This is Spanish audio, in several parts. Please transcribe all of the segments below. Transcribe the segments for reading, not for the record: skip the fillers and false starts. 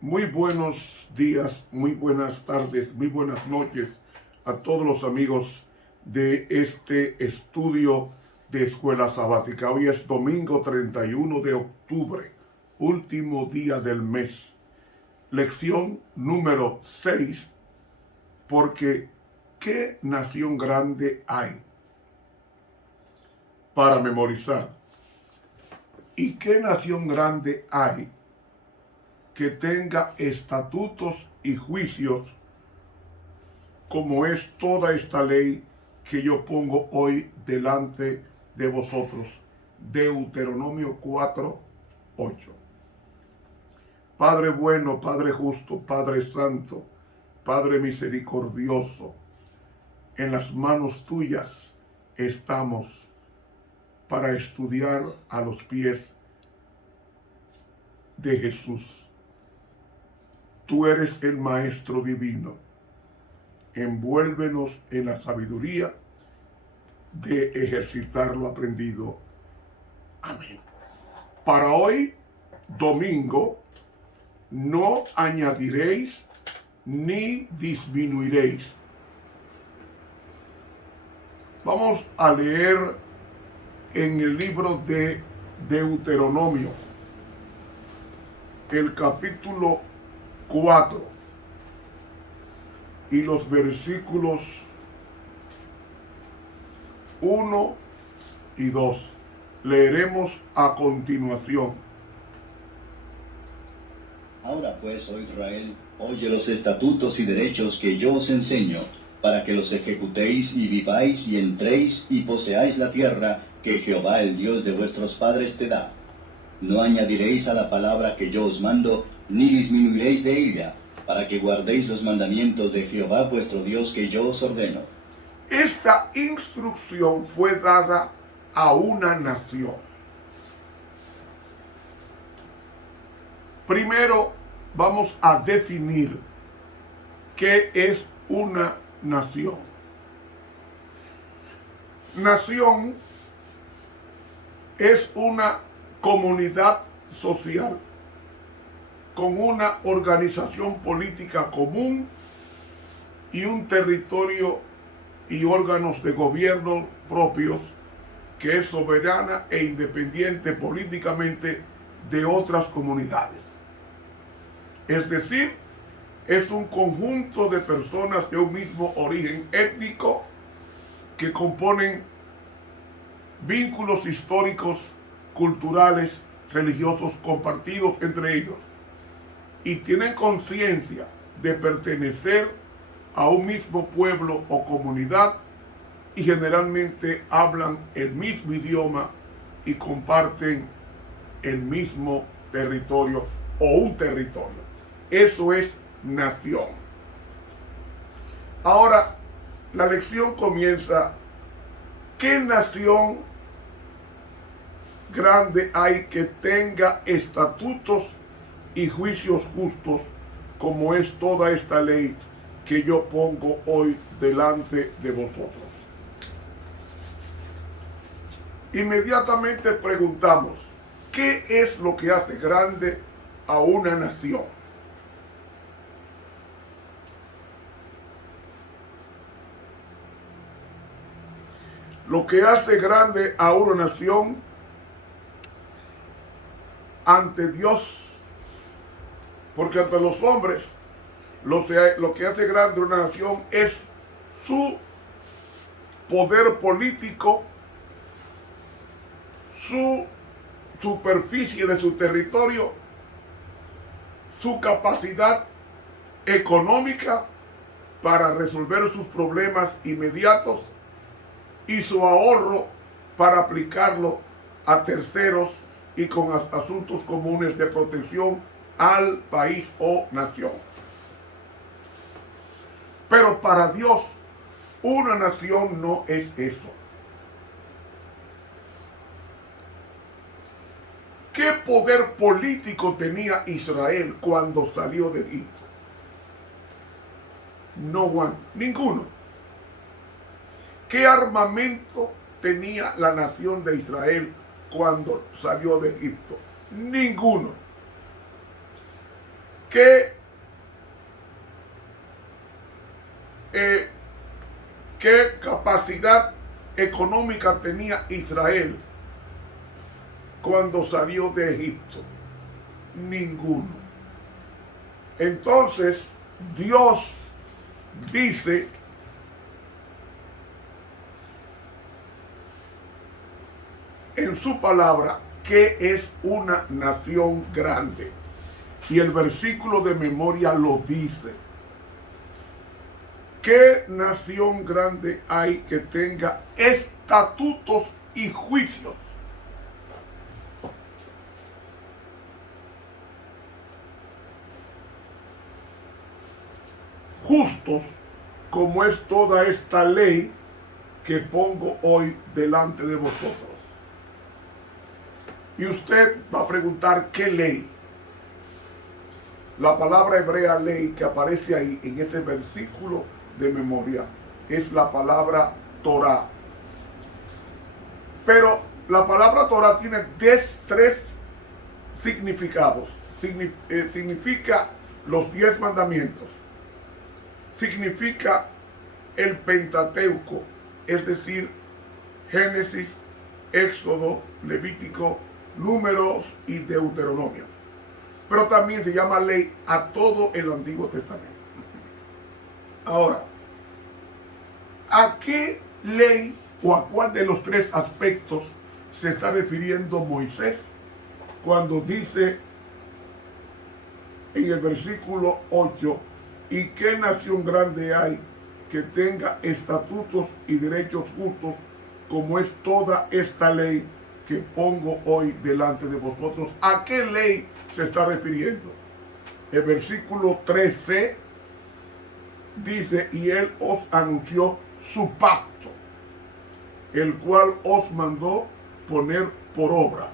Muy buenos días, muy buenas tardes, muy buenas noches a todos los amigos de este estudio de Escuela Sabática. Hoy es domingo 31 de octubre, último día del mes. Lección número 6, porque ¿qué nación grande hay? Para memorizar. ¿Y qué nación grande hay que tenga estatutos y juicios como es toda esta ley que yo pongo hoy delante de vosotros? Deuteronomio 4:8. Padre bueno, Padre justo, Padre santo, Padre misericordioso, en las manos tuyas estamos para estudiar a los pies de Jesús. Tú eres el Maestro divino. Envuélvenos en la sabiduría de ejercitar lo aprendido. Amén. Para hoy, domingo, no añadiréis ni disminuiréis. Vamos a leer en el libro de Deuteronomio, el capítulo 4 y los versículos 1 y 2. Leeremos a continuación. Ahora pues, oh Israel, oye los estatutos y derechos que yo os enseño, para que los ejecutéis y viváis y entréis y poseáis la tierra que Jehová el Dios de vuestros padres te da. No añadiréis a la palabra que yo os mando, ni disminuiréis de ella, para que guardéis los mandamientos de Jehová vuestro Dios que yo os ordeno. Esta instrucción fue dada a una nación. Primero vamos a definir qué es una nación. Nación es una comunidad social con una organización política común y un territorio y órganos de gobierno propios, que es soberana e independiente políticamente de otras comunidades. Es decir, es un conjunto de personas de un mismo origen étnico que componen vínculos históricos, culturales, religiosos compartidos entre ellos y tienen conciencia de pertenecer a un mismo pueblo o comunidad y generalmente hablan el mismo idioma y comparten el mismo territorio o un territorio. Eso es nación. Ahora, la lección comienza. ¿Qué nación grande hay que tenga estatutos y juicios justos como es toda esta ley que yo pongo hoy delante de vosotros? Inmediatamente preguntamos, ¿qué es lo que hace grande a una nación? Lo que hace grande a una nación ante Dios, porque ante los hombres lo que hace grande a una nación es su poder político, su superficie de su territorio, su capacidad económica para resolver sus problemas inmediatos y su ahorro para aplicarlo a terceros y con asuntos comunes de protección al país o nación. Pero para Dios, una nación no es eso. ¿Qué poder político tenía Israel cuando salió de Egipto? No one, ninguno. ¿Qué armamento tenía la nación de Israel cuando salió de Egipto? Ninguno. ¿Qué capacidad económica tenía Israel cuando salió de Egipto? Ninguno. Entonces, Dios dice en su palabra que es una nación grande. Y el versículo de memoria lo dice. ¿Qué nación grande hay que tenga estatutos y juicios? Justos, como es toda esta ley que pongo hoy delante de vosotros. Y usted va a preguntar, ¿qué ley? La palabra hebrea ley que aparece ahí en ese versículo de memoria es la palabra Torah. Pero la palabra Torah tiene tres significados. Significa los 10 mandamientos. Significa el Pentateuco, es decir, Génesis, Éxodo, Levítico, Números y Deuteronomio. Pero también se llama ley a todo el Antiguo Testamento. Ahora, ¿a qué ley o a cuál de los 3 aspectos se está refiriendo Moisés cuando dice en el versículo 8, ¿y qué nación grande hay que tenga estatutos y derechos justos como es toda esta ley que pongo hoy delante de vosotros? ¿A qué ley se está refiriendo? El versículo 13 dice, y él os anunció su pacto, el cual os mandó poner por obra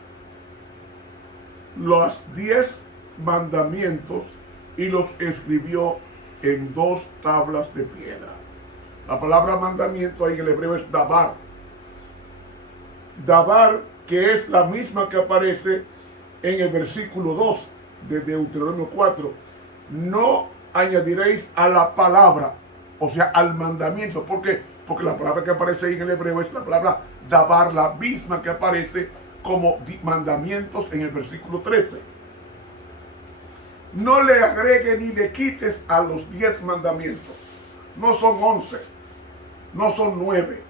los 10 mandamientos y los escribió en 2 tablas de piedra. La palabra mandamiento ahí en el hebreo es dabar. Dabar, que es la misma que aparece en el versículo 2 de Deuteronomio 4. No añadiréis a la palabra, o sea, al mandamiento. ¿Por qué? Porque la palabra que aparece ahí en el hebreo es la palabra dabar, la misma que aparece como mandamientos en el versículo 13. No le agregue ni le quites a los 10 mandamientos. No son 11, no son 9,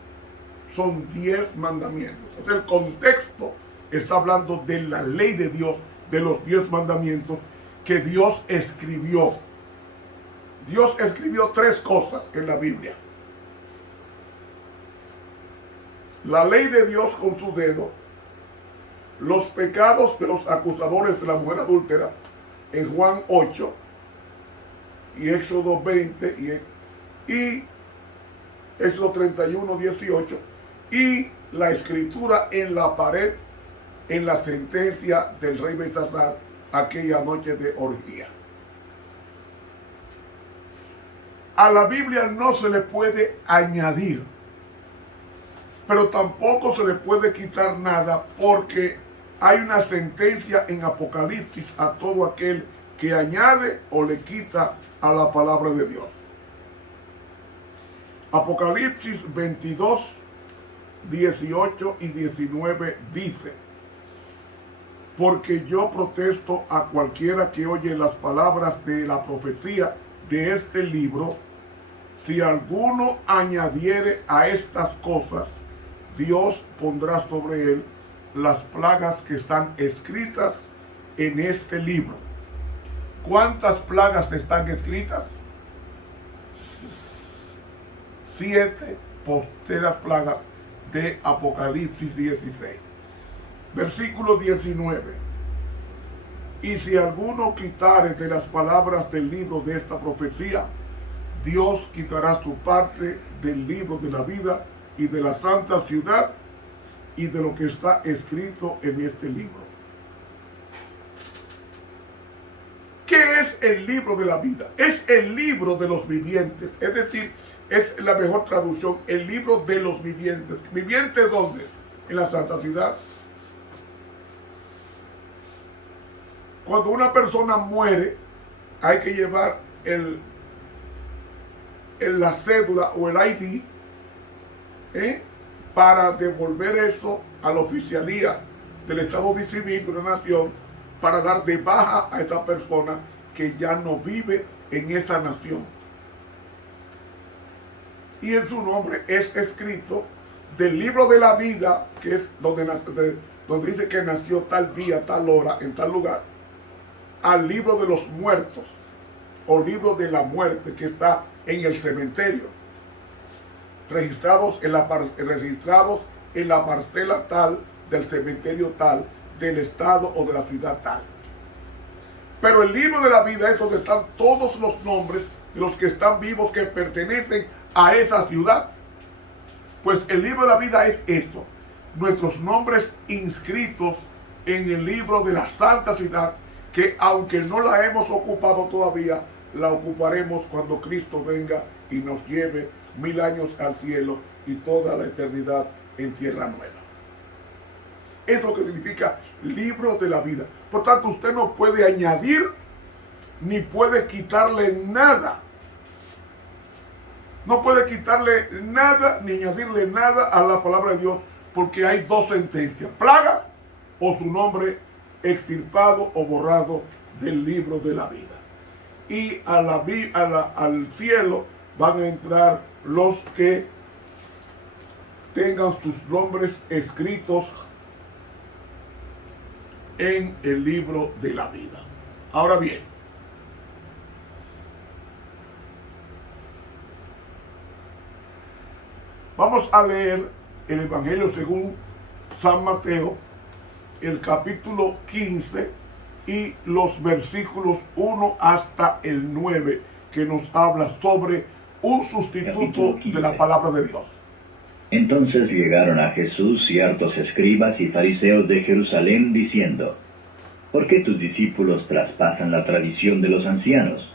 son 10 mandamientos. O sea, el contexto está hablando de la ley de Dios, de los 10 mandamientos que Dios escribió. Dios escribió 3 cosas en la Biblia. La ley de Dios con su dedo, los pecados de los acusadores de la mujer adúltera en Juan 8 y Éxodo 20 y Éxodo 31, 18 y la escritura en la pared en la sentencia del rey Belsasar aquella noche de orgía. A la Biblia no se le puede añadir, pero tampoco se le puede quitar nada, porque hay una sentencia en Apocalipsis a todo aquel que añade o le quita a la palabra de Dios. Apocalipsis 22, 18 y 19 dice: porque yo protesto a cualquiera que oye las palabras de la profecía de este libro, si alguno añadiere a estas cosas, Dios pondrá sobre él las plagas que están escritas en este libro. ¿Cuántas plagas están escritas? 7 posteras plagas de Apocalipsis 16. Versículo 19. Y si alguno quitare de las palabras del libro de esta profecía, Dios quitará su parte del libro de la vida y de la santa ciudad y de lo que está escrito en este libro. ¿Qué es el libro de la vida? Es el libro de los vivientes, es decir, es la mejor traducción, el libro de los vivientes. ¿Vivientes dónde? En la santa ciudad. Cuando una persona muere, hay que llevar la cédula o el ID para devolver eso a la oficialía del Estado Civil de una nación para dar de baja a esa persona que ya no vive en esa nación. Y en su nombre es escrito del libro de la vida, que es donde dice que nació tal día, tal hora, en tal lugar, al libro de los muertos o libro de la muerte que está en el cementerio, registrados en la parcela tal del cementerio tal, del estado o de la ciudad tal. Pero el libro de la vida es donde están todos los nombres de los que están vivos que pertenecen a esa ciudad. Pues el libro de la vida es eso, nuestros nombres inscritos en el libro de la santa ciudad, que aunque no la hemos ocupado todavía, la ocuparemos cuando Cristo venga y nos lleve 1000 años al cielo y toda la eternidad en tierra nueva. Es lo que significa libro de la vida. Por tanto, usted no puede añadir ni puede quitarle nada. No puede quitarle nada ni añadirle nada a la palabra de Dios, porque hay dos sentencias: plaga o su nombre extirpado o borrado del libro de la vida. Y al cielo van a entrar los que tengan sus nombres escritos en el libro de la vida. Ahora bien, vamos a leer el Evangelio según San Mateo, el capítulo 15 y los versículos 1 hasta el 9, que nos habla sobre un sustituto de la palabra de Dios. Entonces llegaron a Jesús ciertos escribas y fariseos de Jerusalén, diciendo: ¿Por qué tus discípulos traspasan la tradición de los ancianos?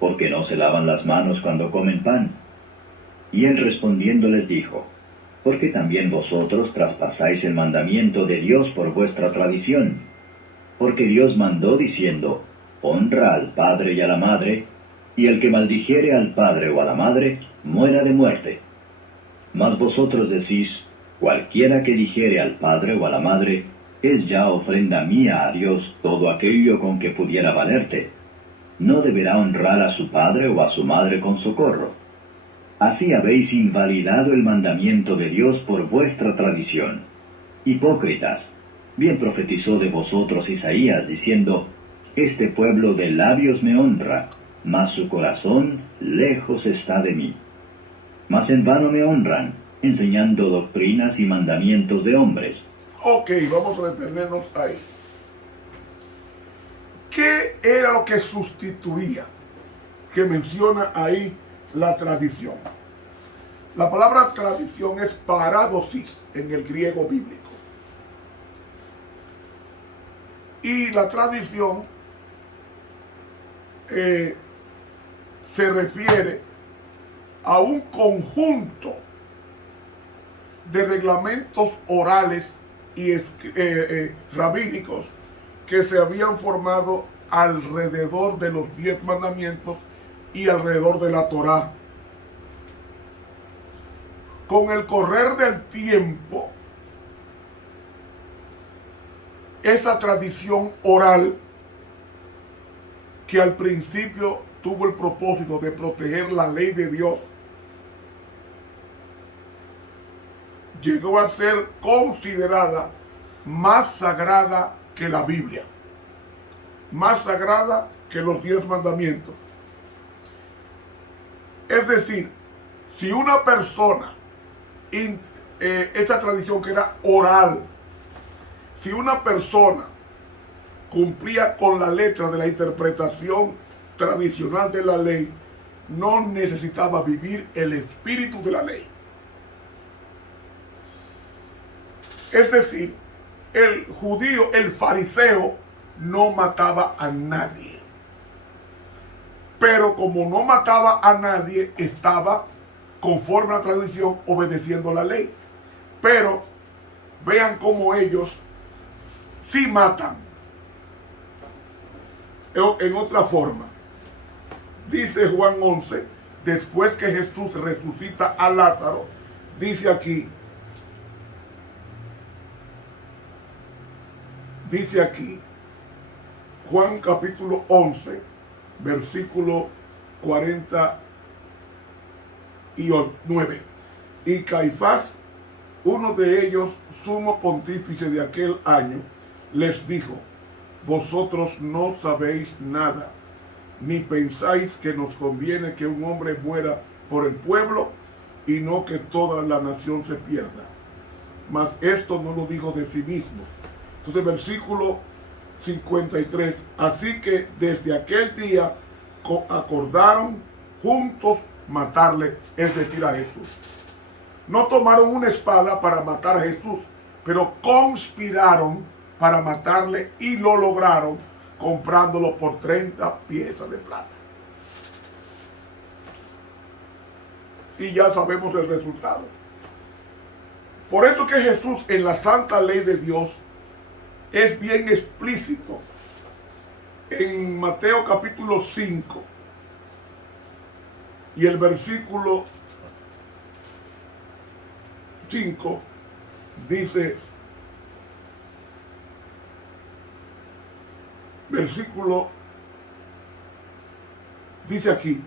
¿Porque no se lavan las manos cuando comen pan? Y él respondiendo les dijo: ¿Por qué también vosotros traspasáis el mandamiento de Dios por vuestra tradición? Porque Dios mandó diciendo: honra al padre y a la madre, y el que maldijere al padre o a la madre, muera de muerte. Mas vosotros decís: cualquiera que dijere al padre o a la madre, es ya ofrenda mía a Dios todo aquello con que pudiera valerte. No deberá honrar a su padre o a su madre con socorro. Así habéis invalidado el mandamiento de Dios por vuestra tradición. Hipócritas, bien profetizó de vosotros Isaías, diciendo: este pueblo de labios me honra, mas su corazón lejos está de mí. Mas en vano me honran, enseñando doctrinas y mandamientos de hombres. Ok, vamos a detenernos ahí. ¿Qué era lo que sustituía? Que menciona ahí la tradición. La palabra tradición es parádosis en el griego bíblico. Y la tradición se refiere a un conjunto de reglamentos orales y rabínicos que se habían formado alrededor de los 10 mandamientos y alrededor de la Torá. Con el correr del tiempo, esa tradición oral, que al principio tuvo el propósito de proteger la ley de Dios, llegó a ser considerada más sagrada que la Biblia, más sagrada que los 10 mandamientos. Es decir, si una persona, esa tradición que era oral, si una persona cumplía con la letra de la interpretación tradicional de la ley, no necesitaba vivir el espíritu de la ley. Es decir, el judío, el fariseo, no mataba a nadie. Pero como no mataba a nadie, estaba conforme a la tradición, obedeciendo la ley. Pero vean cómo ellos sí matan. en otra forma. Dice Juan 11, después que Jesús resucita a Lázaro, dice aquí, Juan capítulo 11, versículo 49. Y Caifás, uno de ellos, sumo pontífice de aquel año, les dijo, vosotros no sabéis nada, ni pensáis que nos conviene que un hombre muera por el pueblo y no que toda la nación se pierda. Mas esto no lo dijo de sí mismo. Entonces, versículo 53, así que desde aquel día acordaron juntos matarle, es decir, a Jesús. No tomaron una espada para matar a Jesús, pero conspiraron para matarle y lo lograron comprándolo por 30 piezas de plata. Y ya sabemos el resultado. Por eso que Jesús en la santa ley de Dios es bien explícito. En Mateo capítulo 5 y el versículo 5 dice, dice aquí,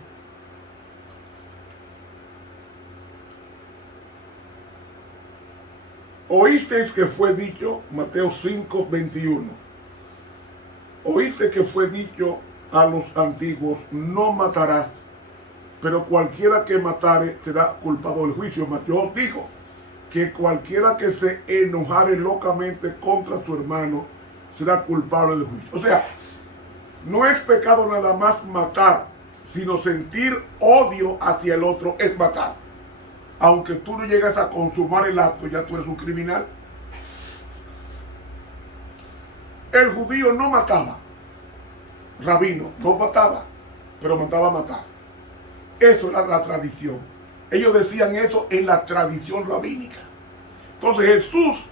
oísteis que fue dicho, Mateo 5, 21, oíste que fue dicho a los antiguos, no matarás, pero cualquiera que matare será culpado del juicio. Mas yo os digo que cualquiera que se enojare locamente contra su hermano será culpable del juicio. O sea, no es pecado nada más matar, sino sentir odio hacia el otro es matar. Aunque tú no llegas a consumar el acto, ya tú eres un criminal. El judío no mataba, rabino no mataba, pero mandaba a matar. Eso era la tradición. Ellos decían eso en la tradición rabínica. Entonces Jesús,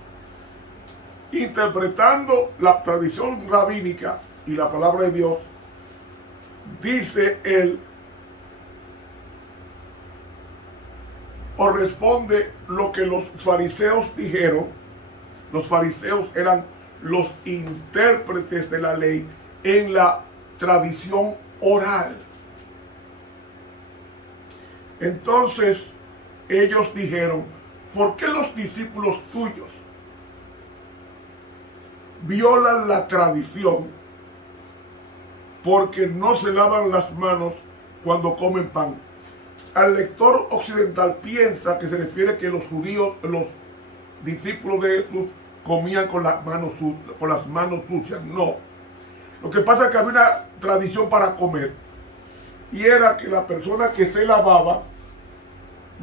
interpretando la tradición rabínica y la palabra de Dios, dice él, o responde lo que los fariseos dijeron. Los fariseos eran los intérpretes de la ley en la tradición oral. Entonces ellos dijeron, ¿por qué los discípulos tuyos violan la tradición porque no se lavan las manos cuando comen pan? Al lector occidental piensa que se refiere que los judíos, los discípulos de Jesús, comían con las manos sucias. No. Lo que pasa es que había una tradición para comer, y era que la persona que se lavaba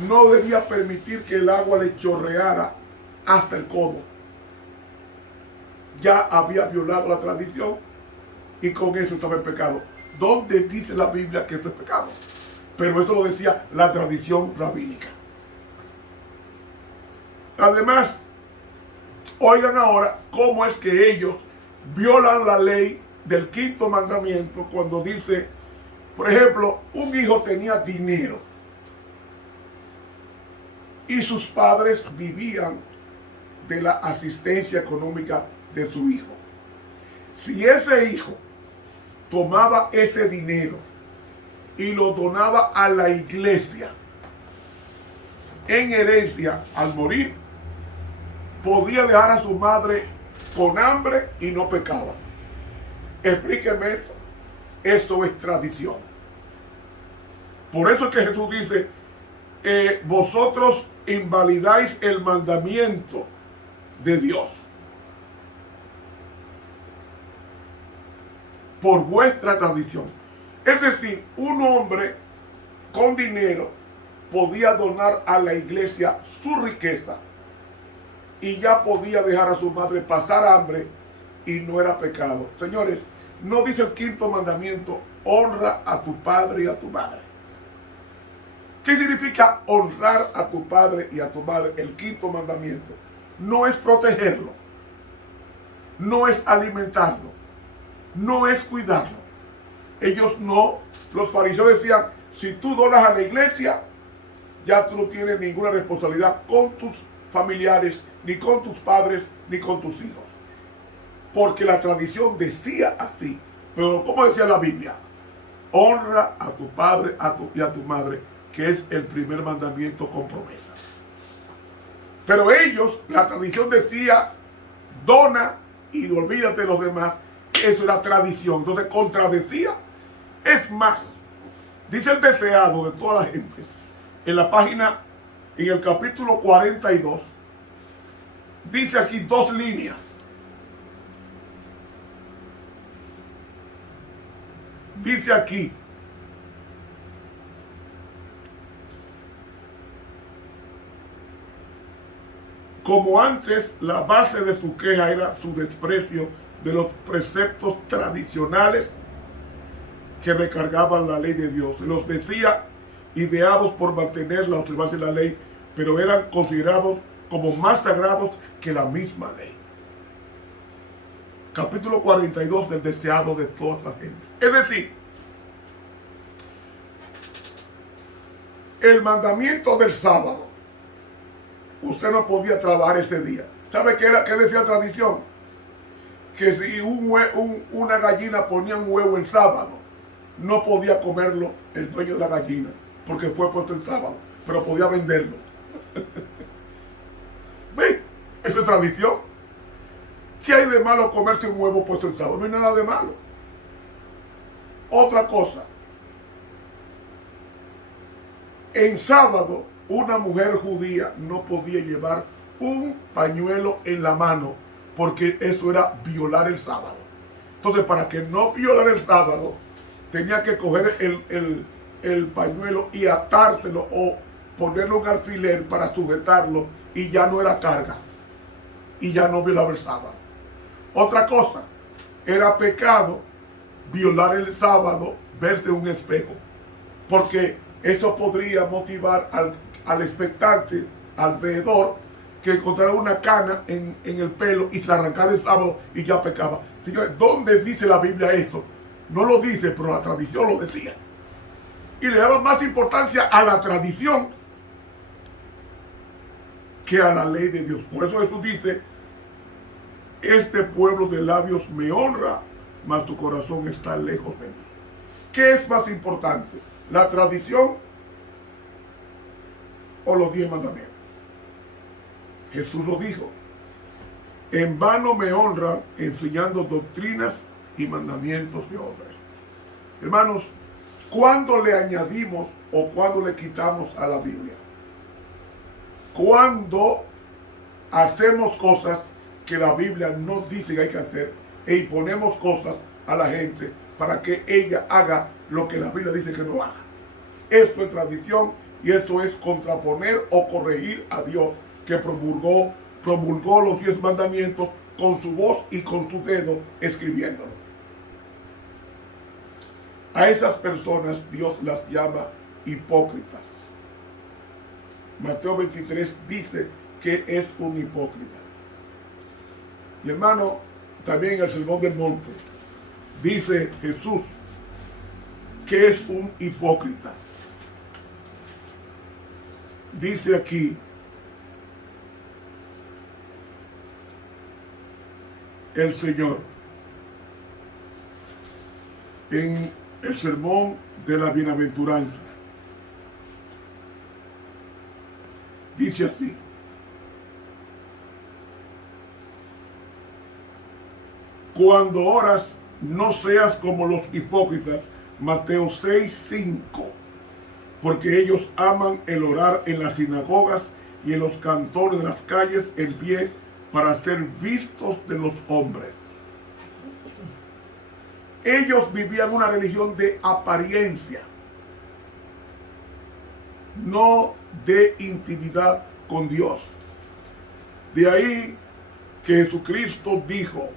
no debía permitir que el agua le chorreara hasta el codo. Ya había violado la tradición y con eso estaba en pecado. ¿Dónde dice la Biblia que esto es pecado? Pero eso lo decía la tradición rabínica. Además, oigan ahora cómo es que ellos violan la ley del quinto mandamiento cuando dice, por ejemplo, un hijo tenía dinero y sus padres vivían de la asistencia económica de su hijo. Si ese hijo tomaba ese dinero y lo donaba a la iglesia en herencia al morir, podía dejar a su madre con hambre y no pecaba. Explíqueme eso. Eso es tradición. Por eso es que Jesús dice, vosotros invalidáis el mandamiento de Dios por vuestra tradición. Es decir, un hombre con dinero podía donar a la iglesia su riqueza y ya podía dejar a su madre pasar hambre y no era pecado. Señores, no dice el quinto mandamiento, honra a tu padre y a tu madre. ¿Qué significa honrar a tu padre y a tu madre? El quinto mandamiento no es protegerlo, no es alimentarlo, no es cuidarlo. Ellos no, los fariseos decían, si tú donas a la iglesia, ya tú no tienes ninguna responsabilidad con tus familiares, ni con tus padres, ni con tus hijos. Porque la tradición decía así. Pero ¿cómo decía la Biblia? Honra a tu padre y a tu madre, que es el primer mandamiento con promesa. Pero ellos, la tradición decía, dona y olvídate de los demás. Eso era tradición. Entonces contradecía. Es más, dice el deseado de toda la gente, en la página, en el capítulo 42, dice aquí 2 líneas. Dice aquí, como antes, la base de su queja era su desprecio de los preceptos tradicionales que recargaban la ley de Dios. Se los decía ideados por mantener la observancia de la ley, pero eran considerados como más sagrados que la misma ley. Capítulo 42 del deseado de toda la gente. Es decir, el mandamiento del sábado, usted no podía trabajar ese día. ¿Sabe qué decía la tradición? Que si una gallina ponía un huevo el sábado, no podía comerlo el dueño de la gallina, porque fue puesto el sábado, pero podía venderlo. ¿Ven? Eso es tradición. ¿Qué hay de malo comerse un huevo puesto el sábado? No hay nada de malo. Otra cosa. En sábado, una mujer judía no podía llevar un pañuelo en la mano, porque eso era violar el sábado. Entonces, para que no violara el sábado, tenía que coger el pañuelo y atárselo o ponerlo en alfiler para sujetarlo, y ya no era carga, y ya no violaba el sábado. Otra cosa, era pecado violar el sábado, verse en un espejo, porque eso podría motivar al expectante, al veedor, que encontrara una cana en el pelo y se la arrancara el sábado y ya pecaba. Señores, ¿dónde dice la Biblia esto? No lo dice, pero la tradición lo decía. Y le daba más importancia a la tradición que a la ley de Dios. Por eso Jesús dice, este pueblo de labios me honra, mas tu corazón está lejos de mí. ¿Qué es más importante? ¿La tradición o los 10 mandamientos? Jesús lo dijo. En vano me honran enseñando doctrinas y mandamientos de hombres. Hermanos, ¿cuándo le añadimos o cuándo le quitamos a la Biblia? Cuando hacemos cosas que la Biblia no dice que hay que hacer e imponemos cosas a la gente para que ella haga lo que la Biblia dice que no haga. Esto es tradición y eso es contraponer o corregir a Dios, que promulgó los 10 mandamientos con su voz y con su dedo escribiéndolo. A esas personas Dios las llama hipócritas. Mateo 23 dice que es un hipócrita. Y hermano, también en el Sermón del Monte dice Jesús que es un hipócrita. Dice aquí el Señor en el sermón de la bienaventuranza. Dice así: cuando oras, no seas como los hipócritas. Mateo 6:5. Porque ellos aman el orar en las sinagogas y en los cantones de las calles en pie para ser vistos de los hombres. Ellos vivían una religión de apariencia, no de intimidad con Dios. De ahí que Jesucristo dijo: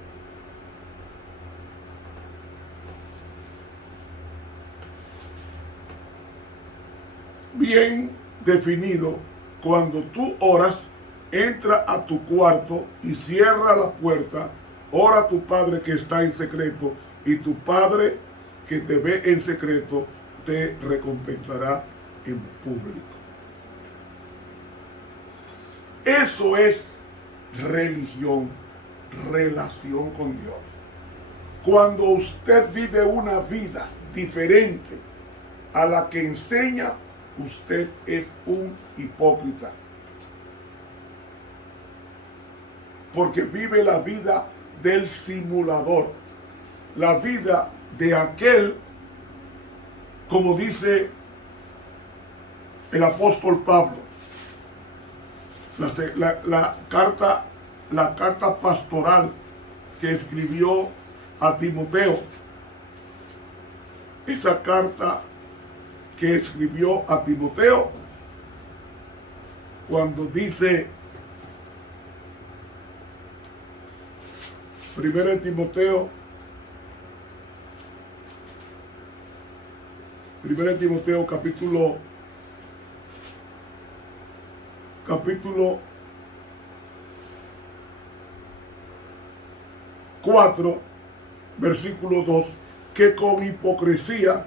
bien definido, cuando tú oras, entra a tu cuarto y cierra la puerta, ora a tu Padre que está en secreto, y tu Padre que te ve en secreto te recompensará en público. Eso es religión, relación con Dios. Cuando usted vive una vida diferente a la que enseña, usted es un hipócrita. Porque vive la vida del simulador, la vida de aquel, como dice el apóstol Pablo, la carta pastoral que escribió a Timoteo, esa carta que escribió a Timoteo, cuando dice 1 Timoteo capítulo 4, versículo 2, que con hipocresía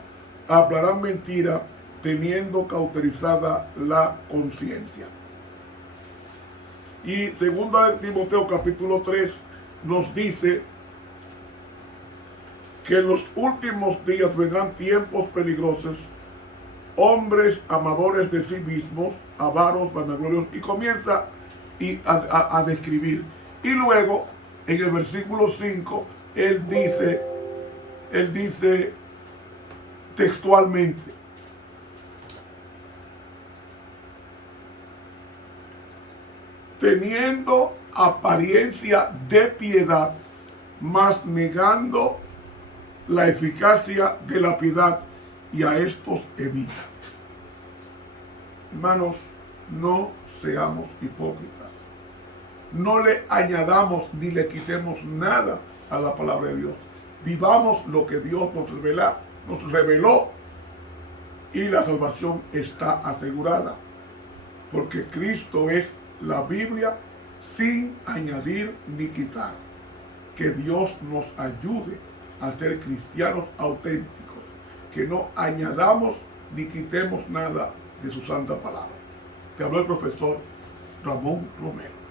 hablarán mentira, teniendo cauterizada la conciencia. Y 2 Timoteo capítulo 3 nos dice que en los últimos días vendrán tiempos peligrosos, hombres amadores de sí mismos, avaros, vanagloriosos, y comienza a describir. Y luego, en el versículo 5, él dice textualmente: teniendo apariencia de piedad, mas negando la eficacia de la piedad, y a estos evita. Hermanos, no seamos hipócritas. No le añadamos ni le quitemos nada a la palabra de Dios. Vivamos lo que Dios nos reveló, y la salvación está asegurada, porque Cristo es la Biblia sin añadir ni quitar. Que Dios nos ayude a ser cristianos auténticos, que no añadamos ni quitemos nada de su santa palabra. Te habló el profesor Ramón Romero.